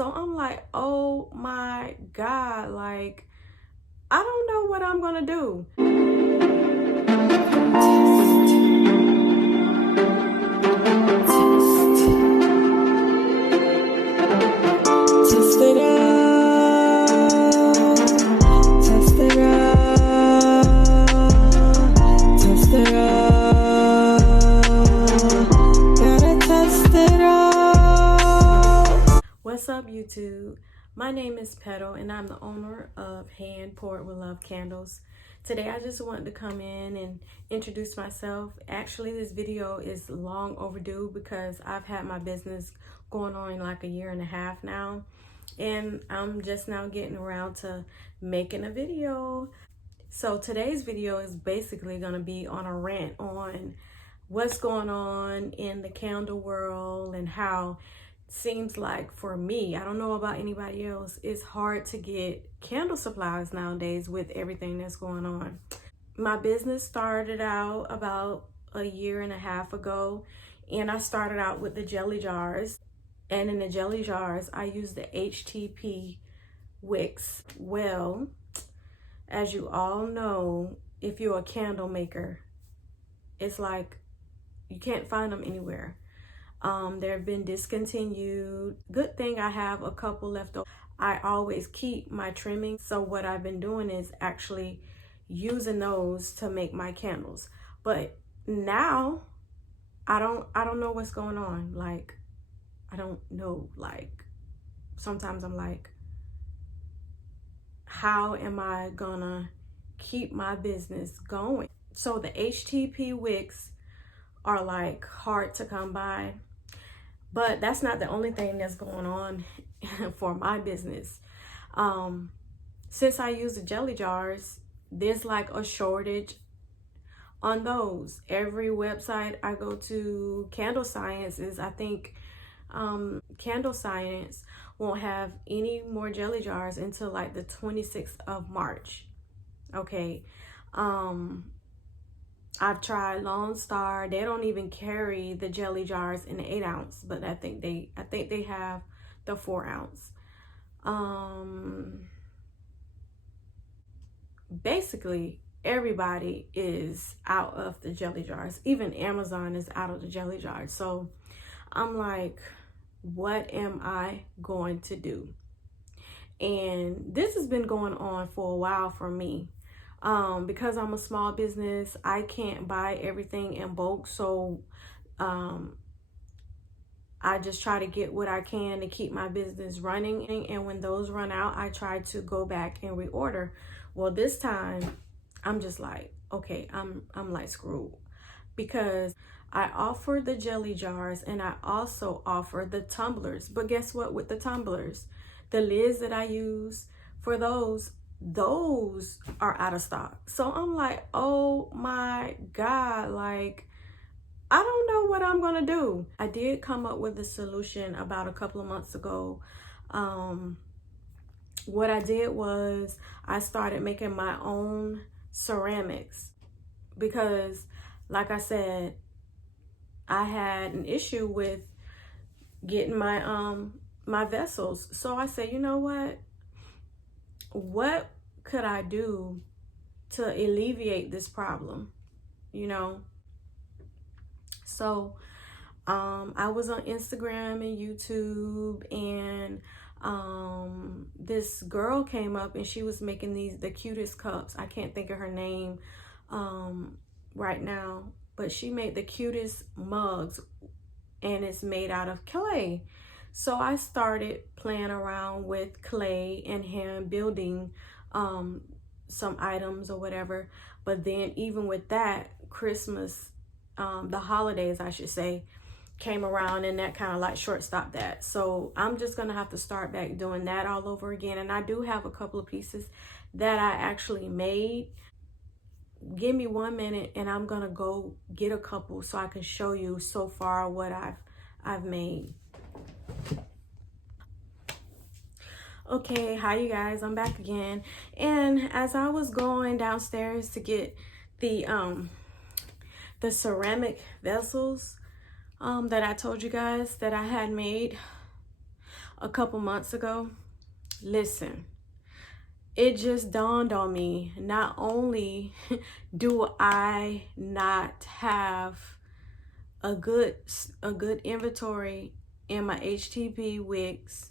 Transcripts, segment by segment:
So I'm like, oh my God, like, I don't know what I'm gonna do. Test it out, test it out, test it out, gotta test it out. What's up, YouTube? My name is Petal and I'm the owner of HandPouredWithloveCandles. Today I just wanted to come in and introduce myself. Actually, this video is long overdue because I've had my business going on like a year and a half now, and I'm just now getting around to making a video. So today's video is basically going to be on a rant on what's going on in the candle world and how seems like for me, I don't know about anybody else, it's hard to get candle supplies nowadays with everything that's going on. My business started out about a year and a half ago, and I started out with the jelly jars. And in the jelly jars, I use the HTP wicks. Well, as you all know, if you're a candle maker, it's like you can't find them anywhere. They've been discontinued. Good thing I have a couple left over. I always keep my trimming. So what I've been doing is actually using those to make my candles. But now I don't know what's going on. Like, I don't know. Like, sometimes I'm like, how am I gonna keep my business going? So the HTP wicks are like hard to come by. But that's not the only thing that's going on for my business. Since I use the jelly jars, there's like a shortage on those. Every website I go to, Candle Science is, I think, Candle Science won't have any more jelly jars until like the 26th of March. Okay. I've tried Lone Star. They don't even carry the jelly jars in the 8 ounce, but I think they have the 4 ounce. Basically everybody is out of the jelly jars. Even Amazon is out of the jelly jars. So I'm like, what am I going to do? And this has been going on for a while for me. Because I'm a small business, I can't buy everything in bulk. So I just try to get what I can to keep my business running. And when those run out, I try to go back and reorder. Well, this time I'm just like, okay, I'm like screwed, because I offer the jelly jars and I also offer the tumblers. But guess what? With the tumblers, the lids that I use for those are out of stock. So I'm like, oh my God, like, I don't know what I'm gonna do. I did come up with a solution about a couple of months ago. What I did was I started making my own ceramics, because like I said, I had an issue with getting my my vessels. So I said, you know what could I do to alleviate this problem, you know? So I was on Instagram and YouTube, and this girl came up and she was making the cutest cups. I can't think of her name right now, but she made the cutest mugs, and it's made out of clay. So I started playing around with clay and hand building some items or whatever. But then even with that, Christmas, the holidays, I should say, came around, and that kind of like short stopped that. So I'm just gonna have to start back doing that all over again. And I do have a couple of pieces that I actually made. Give me 1 minute and I'm gonna go get a couple so I can show you so far what I've made. Okay, hi you guys, I'm back again. And as I was going downstairs to get the ceramic vessels that I told you guys that I had made, a couple months ago. Listen, it just dawned on me, not only do I not have a good inventory in my HTP wicks,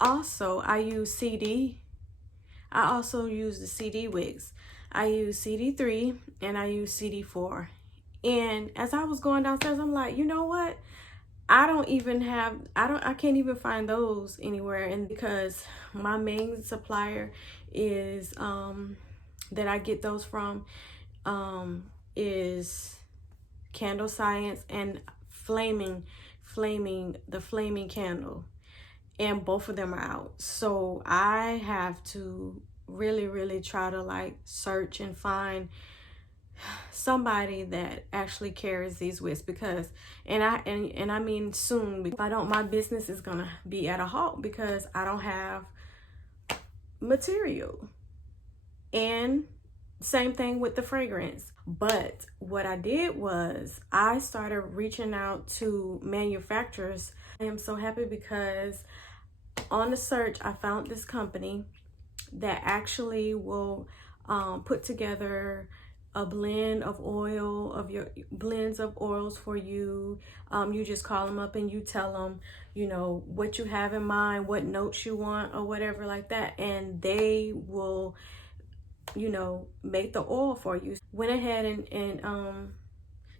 also I use CD. I also use the CD wicks. I use CD3 and I use CD4. And as I was going downstairs, I'm like, you know what? I can't even find those anywhere. And because my main supplier is that I get those from is Candle Science and the flaming candle, and both of them are out. So I have to really try to like search and find somebody that actually carries these wicks, because and I mean soon. If I don't, my business is gonna be at a halt because I don't have material. And same thing with the fragrance. But what I did was I started reaching out to manufacturers. I am so happy because on the search I found this company that actually will put together a blend of oil, of your blends of oils for you. You just call them up and you tell them, you know, what you have in mind, what notes you want or whatever like that, and they will, you know, make the oil for you. Went ahead and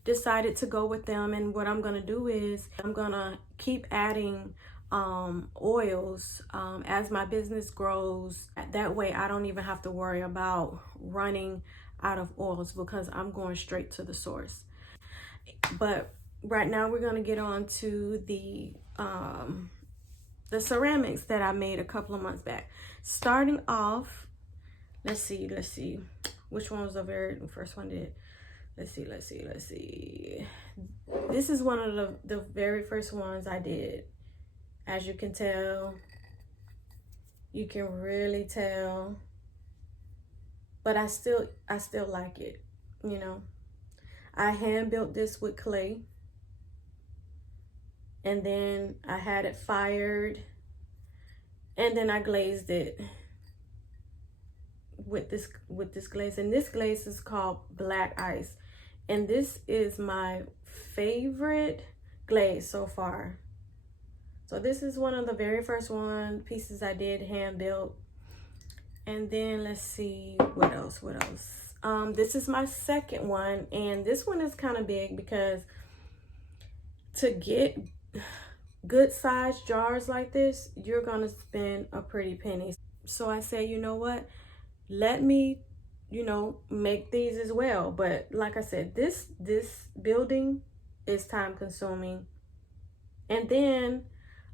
decided to go with them. And what I'm gonna do is I'm gonna keep adding oils as my business grows. That way I don't even have to worry about running out of oils because I'm going straight to the source. But right now we're gonna get on to the ceramics that I made a couple of months back. Starting off, let's see, which one was the very first one did. Let's see. This is one of the very first ones I did. As you can tell, you can really tell, but I still like it, you know. I hand built this with clay, and then I had it fired, and then I glazed it with this glaze. And this glaze is called black ice, and this is my favorite glaze so far. So this is one of the very first pieces I did hand built. And then let's see what else. This is my second one, and this one is kind of big because to get good sized jars like this, you're gonna spend a pretty penny. So I said, you know what, let me, you know, make these as well. But like I said, this building is time consuming, and then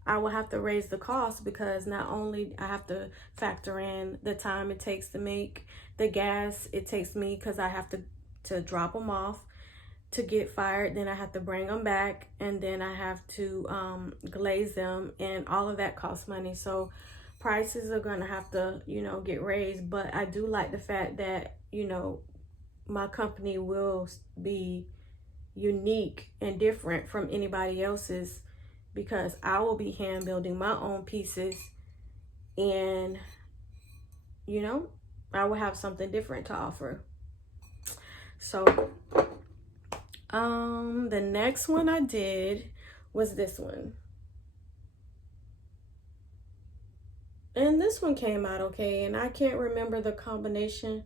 I will have to raise the cost because not only I have to factor in the time it takes to make, the gas it takes me, because I have to drop them off to get fired, then I have to bring them back, and then I have to glaze them, and all of that costs money. So prices are gonna have to, you know, get raised. But I do like the fact that, you know, my company will be unique and different from anybody else's, because I will be hand building my own pieces, and, you know, I will have something different to offer. So the next one I did was this one. And this one came out okay, and I can't remember the combination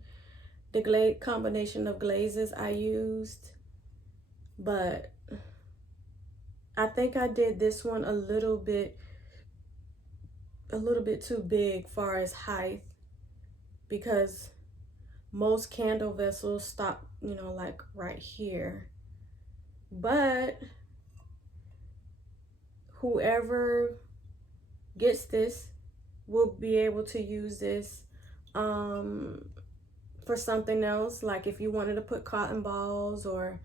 of glazes I used, but I think I did this one a little bit too big far as height, because most candle vessels stop, you know, like right here. But whoever gets this will be able to use this for something else, like if you wanted to put cotton balls or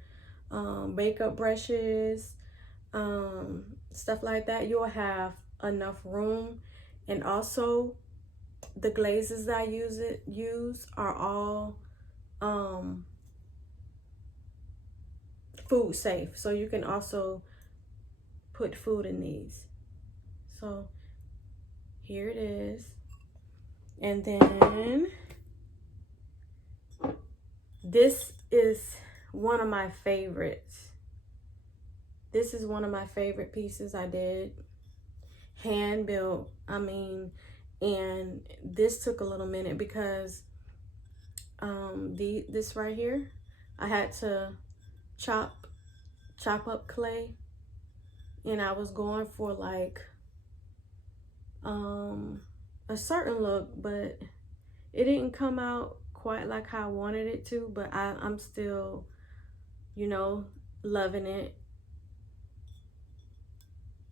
makeup brushes, stuff like that. You'll have enough room. And also the glazes that I use are all food safe, so you can also put food in these. So here it is. And then this is one of my favorites. This is one of my favorite pieces I did. Hand built, I mean, and this took a little minute because this right here, I had to chop up clay, and I was going for like a certain look, but it didn't come out quite like how I wanted it to, but I'm still, you know, loving it.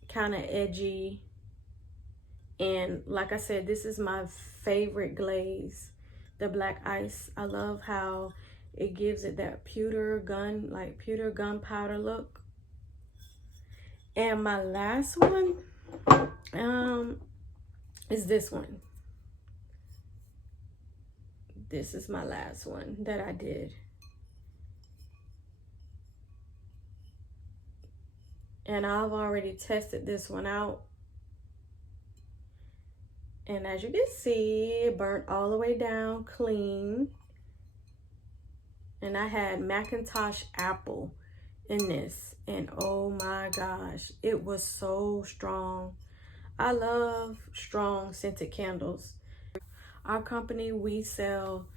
Kind of edgy, and like I said, this is my favorite glaze, the black ice. I love how it gives it that pewter gunpowder look. And my last one is this one. This is my last one that I did. And I've already tested this one out. And as you can see, it burnt all the way down clean. And I had Macintosh apple in this. And oh my gosh, it was so strong. I love strong scented candles. Our company, we sell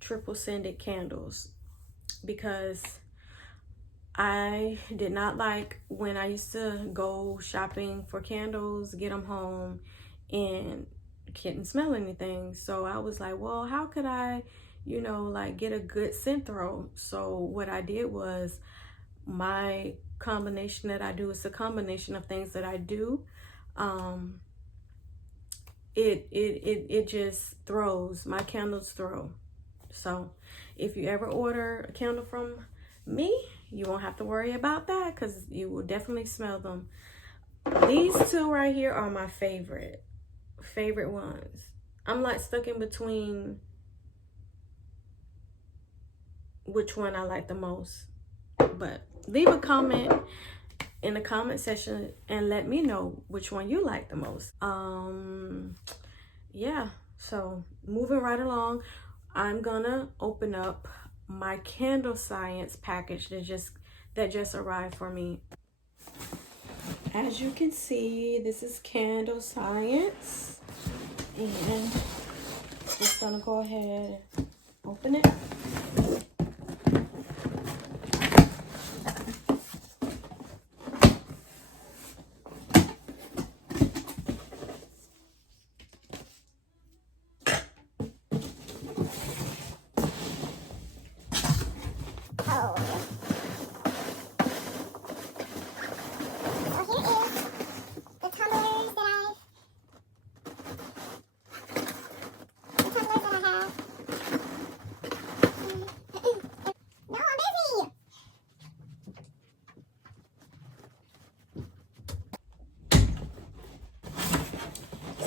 triple scented candles because I did not like when I used to go shopping for candles, get them home, and couldn't smell anything. So I was like, well, how could I, you know, like get a good scent throw? So what I did was, my combination that I do is a combination of things that I do. It just throws. My candles throw. So if you ever order a candle from me, you won't have to worry about that because you will definitely smell them. These two right here are my favorite ones. I'm like stuck in between which one I like the most. But leave a comment in the comment section and let me know which one you like the most. Yeah, so moving right along, I'm gonna open up my Candle Science package that just arrived for me. As you can see, this is Candle Science, and just gonna go ahead and open it.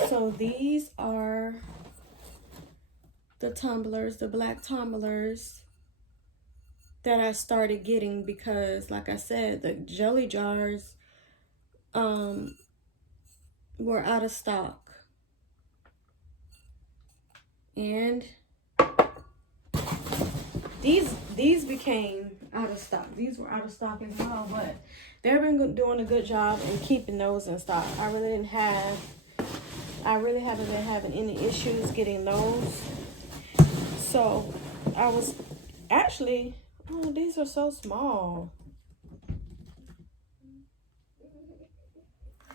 So these are the tumblers, the black tumblers that I started getting because, like I said, the jelly jars were out of stock. And these became out of stock. These were out of stock as well, but they've been doing a good job in keeping those in stock. I really haven't been having any issues getting those. So I was actually, oh, these are so small.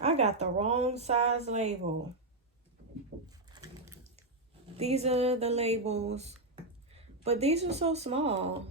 I got the wrong size label. These are the labels, but these are so small.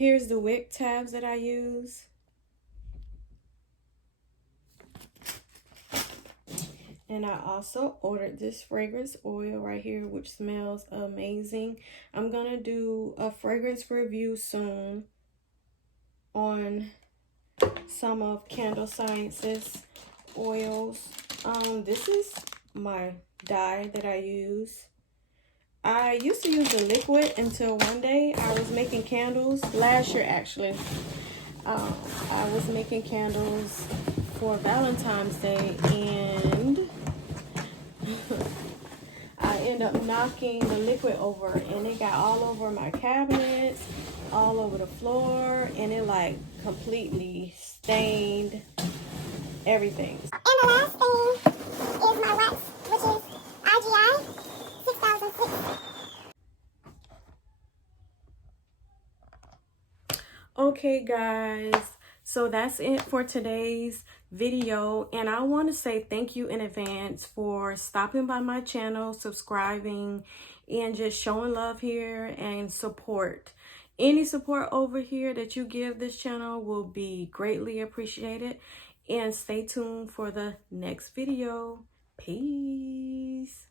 Here's the wick tabs that I use. And I also ordered this fragrance oil right here, which smells amazing. I'm gonna do a fragrance review soon on some of Candle Science's oils. This is my dye that I use. I used to use the liquid until one day I was making candles, last year actually. I was making candles for Valentine's Day, and I ended up knocking the liquid over, and it got all over my cabinets, all over the floor, and it like completely stained everything. And the last thing is my wax, which is IGI 6006. Okay guys, so that's it for today's video, and I want to say thank you in advance for stopping by my channel, subscribing, and just showing love here and support. Any support over here that you give this channel will be greatly appreciated, and stay tuned for the next video. Peace.